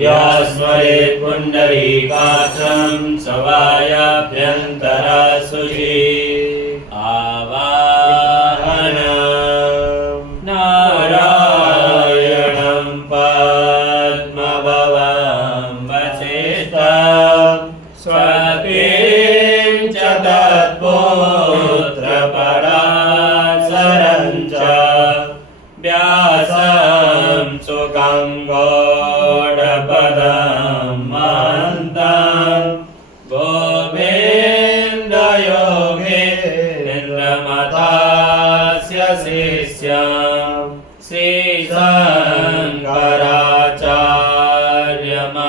या स्मरेत् पुण्डरीकाक्षं सवायाभ्यन्तरशुचि आवाहनं नारायणं पद्मभवं वसिष्ठं स्वकीं च तत्पुत्रपराशरं च व्यासं सुगङ्गोडपदं महन्तं गोविन्दयोगीन्द्रमथस्य शिष्यं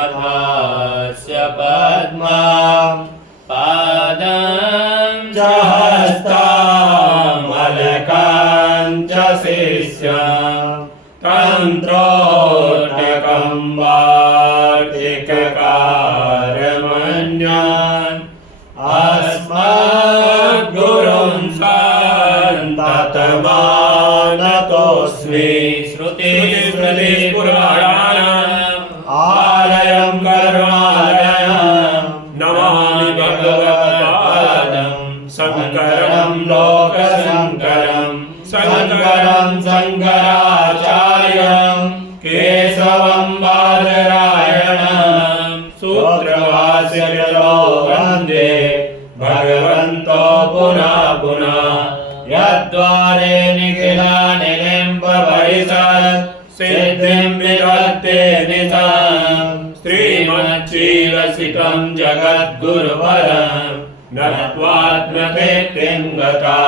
श्रीशङ्कराचार्यमथस्य पद्मं पादं च हस्तमलकं च शिष्यं तन्त्रोटकं वार्तिककारमन्यान् अस्मद्गुरुं सन्ततमानतोऽस्मि श्रुतिस्मृतिपुराणानाम् आलयं करुणालयं नमामि भगवत्पादं शङ्करं लोकशङ्करं शङ्करं शङ्कराचार्यं केशवं बादरायणं सूत्रभाष्यकृतो वन्दे भगवन्तो पुनः पुनः यद्वारे निखिलानि लिम्बपरिषत् सिद्धिं विधत्ते निशां श्रीमच्चिरसिकं जगद्गुरुवरं नत्वात्मकीर्तिं गता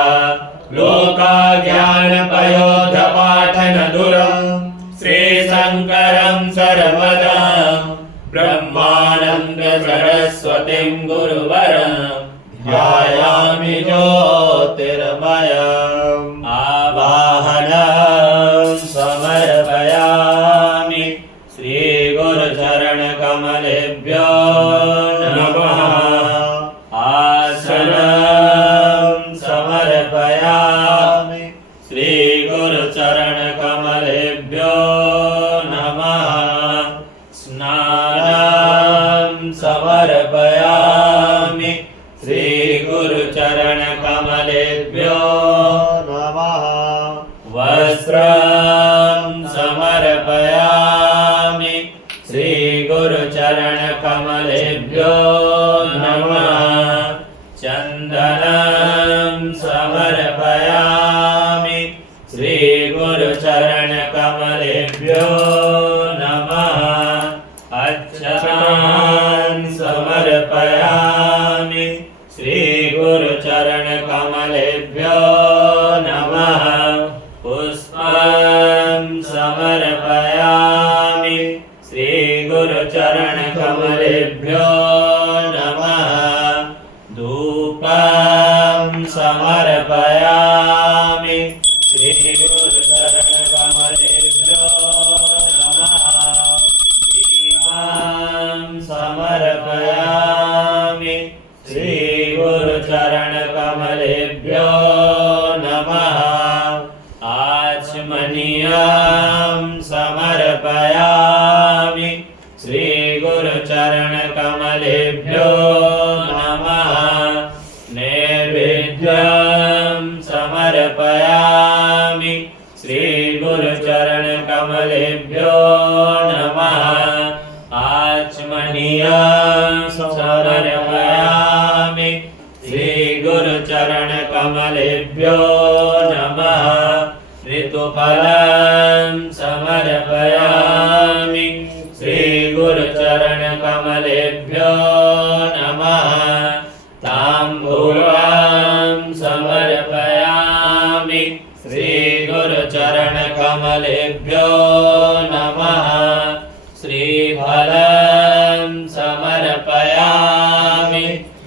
लोकाज्ञानपयोधपाठनदुरं श्रीशङ्करं सर्वदा ब्रह्मानन्द सरस्वतीं गुरुवरं ध्यायामि ज्योतिर्मयम् आवाहनं समर्पयामि श्रीगुरुचरणकमलेभ्यो नमः आसनं समर्पयामि श्रीगुरुचरणकमलेभ्यो नमः स्नानं समर्पयामि श्रीगुरुचरणकमलेभ्यो नमः वस्त्रं समर्पयामि श्रीगुरुचरणकमलेभ्यो नमः चन्दनं समर्पयामि श्रीगुरुचरणकमलेभ्यो नमः अच्छतान् समर्पयामि श्रीगुरुचरणकमलेभ्यो नमः पुष्पं समर्पयामि श्रीगुरुचरणकमलेभ्यो नमः धूपं समर्पयामि श्रीगुरुचरणकमलेभ्यो नमः दीपं समर्पयामि श्रीगुरुचरणकमलेभ्यो नमः आचमनीयं समर्पयामि श्रीगुरुचरणकमलेभ्यो नमः नैवेद्यं समर्पयामि श्रीगुरुचरणकमलेभ्यो नमः आचमनीयं समर्पयामि श्रीगुरुचरणकमलेभ्यो नमः ऋतुफलं समर्पयामि श्रीगुरुचरणकमलेभ्यो नमः ताम्बूलं समर्पयामि श्रीगुरुचरणकमलेभ्यो नमः श्रीफलं समर्पयामि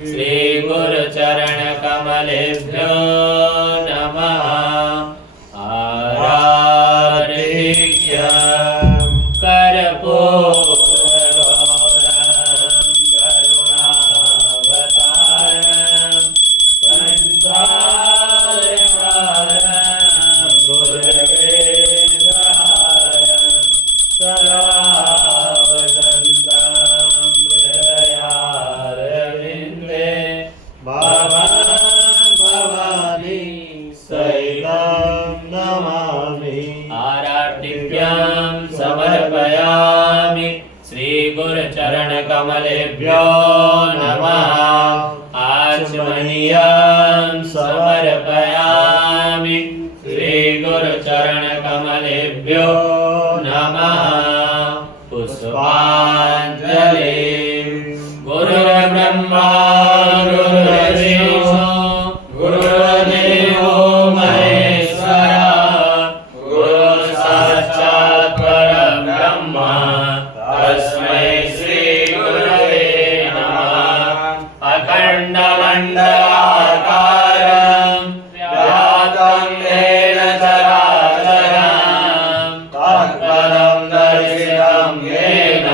श्रीगुरुचरणकमलेभ्यो नमः आराधिक्यं कर्पूरगौरं करुणावतारं संसारसारं भुजगेन्द्रहारं कमलेभ्यो नमः आचमनीयं समर्पयामि श्रीगुरुचरणकमलेभ्यो नमः पुष्पाञ्जलि गुरुर्ब्रह्मा गुरुर्विष्णु गुरुर्देवो महेश्वरः गुरुसाक्षात् परब्रह्म तस्मै श्रीगुरवे नमः अखण्डमण्डलाकारं व्याप्तं येन चराचरं तत्पदं दर्शितं येन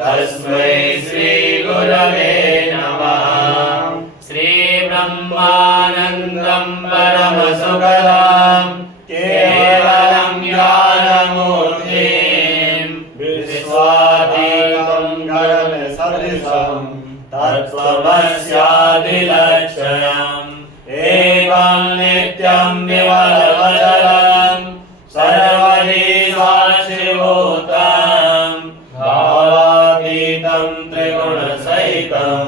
तस्मै श्रीगुरवे नमः श्रीब्रह्मानन्दं परमसुखदं केवलं ज्ञानमूर्तिं विश्वातीतं गगनसदृशं तत्त्वमस्यादिलक्ष्यम् एकं नित्यं विमलमचलं सर्वदि साक्षिभूतं भावातीतं त्रिगुणसहितं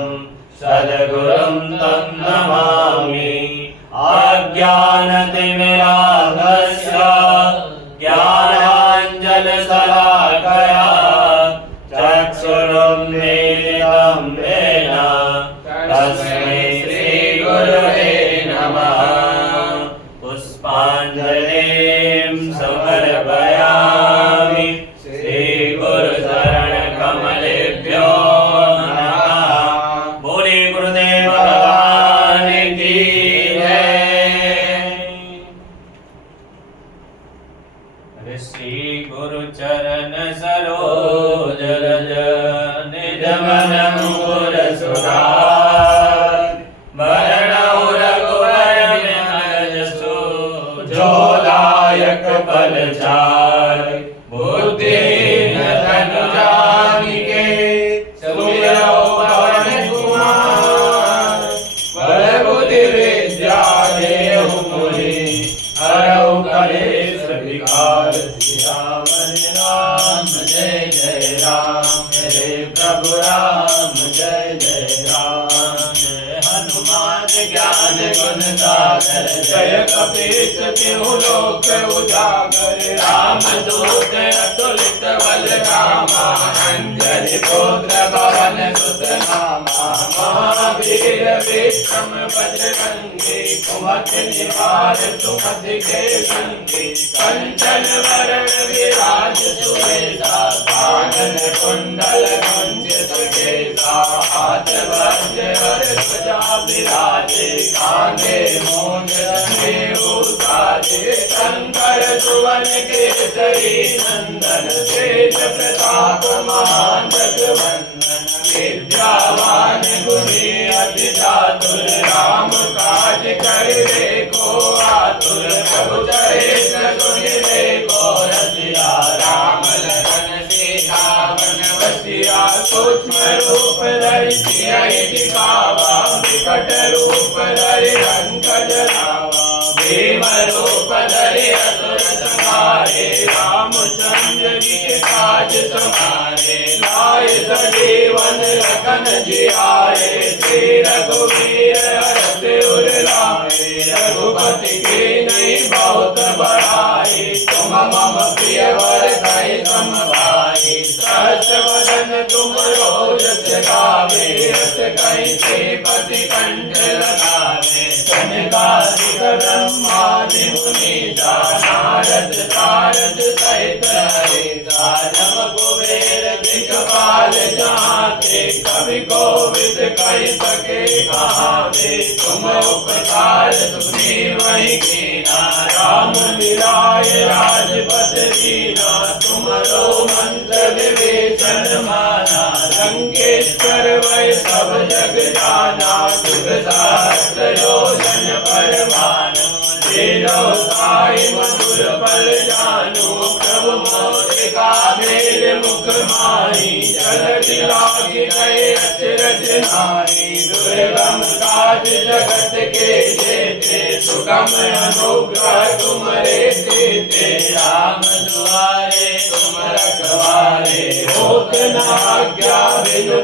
सद्गुरुं तं नमामि अज्ञानतिमिरान्धस्य ज्ञानाञ्जनशलाकया चक्षुरुन्मीलितं येन तस्मै श्रीगुरवे नमः पुष्पाञ्जलिं समर्पयामि श्रीगुरुचरणकमलेभ्यो नमः बोले गुरुदेव भगवान की जय। श्री गुरुचरण सरोज रज निज मन मुकुर सुधार वरणौ रघुवर बिमल जसु जो दायक फल चार बुद्धिहीन तनु जानिके सुमिरौ पवन कुमार बल बुद्धि विद्या देहु मोहि हरौ कलेश विकार श्रीराम राम जय जय राम मेरे प्रभु राम जय जय राम हनुमान ज्ञान गुण सागर जय कपीश तिहु लोक उजागर राम दूत अतुलित बल रामा अंजनी पुत्र पवन सुत नामा महावीर विक्रम बजरंगी कुमति निवार सुमति के संगी कंचन वरण विराज सुवेशा कानन कुंडल कुंचित केसा हाथ वज्र ध्वजा विराजे कांधे मूंज जनेऊ साजे शंकर सुवन केसरी नंदन तेज प्रताप महान जगवंदन विद्यावान गुणी अति चातुर राम काज करिबे को आतुर प्रभु चरित सुनिबे को रसिया राम लखन सीता वनवसिया सूक्ष्म रूप धरि सियहि दिखावा विकट रूप धरि लंक जरावा भीम रूप धरि असुर संहारे रामचंद्र जी के काज संहारे लाए सजीवन लखन जियाए श्री रघुवीर हरष उर लाए रघुपति के नहीं बहुत बड़ाई तुम मम प्रिय वर कहि सम भाई सहस वदन तुम रोज गावे रस कहि श्रीपति कंठ लगावे सनकादिक ब्रह्मादि मुनीसा नारद सारद सहित हरिता नम कुबेर दिक्पाल जाते कवि कोविद कहि सके कहावे तुम उपकार सुग्रीवहि कीना राम मिलाए राजपद दीना तुमरो मंत्र विभीषण माना लंकेश्वर वै सब जग जाना जुग सहस्र योजन पर भानु तेरो साई मधुर फल जानू प्रभु मोदिका मेल मुख माही जल दिलागी गए अचरज नारी दुर्गम काज जगत के जेते सुगम अनुग्रह तुमरे देते राम दुआरे तुम रखवारे होत न आज्ञा बिनु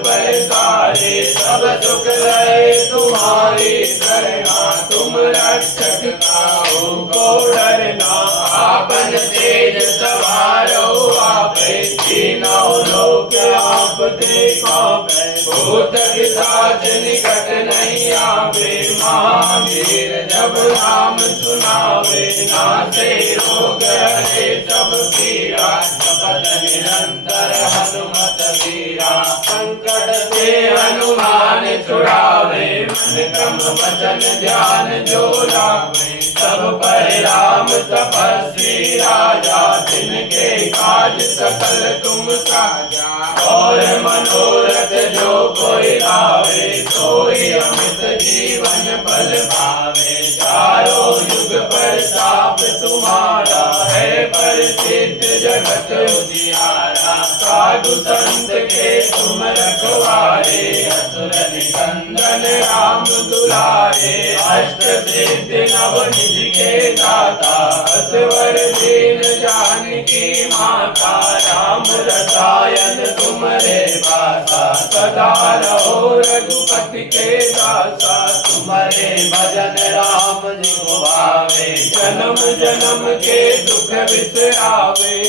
आपन तेज सवारो आपे, तीनों लोक आप ते कांपे, भूत पिशाच निकट नहीं आवे, महावीर जब नाम सुनावे, नासे रोग हरे सब पीरा, जपत निरंतर हनुमत वीरा, संकट से हनुमान छुड़ावे, मन क्रम वचन ध्यान जो लावे, सब पर राम तपस्वी राजा, जिनके काज सकल तुम साजा, और मनोरथ जो कोई लावे, सोई अमित जीवन फल पावे, चारों युग प्रताप तुम्हारा है, प्रसिद्ध जगत उजियारा, साधु संत के तुम रखवारे, असुर निकंदन राम दुलारे, अष्ट सिद्धि नव निधि के दाता, असवर दीन जानकी माता, राम रसायन तुमरे पासा, सदा रहो रघुपति के दासा, तुम्हारे भजन राम जी को भावे, जन्म जन्म के दुख बिसरावे,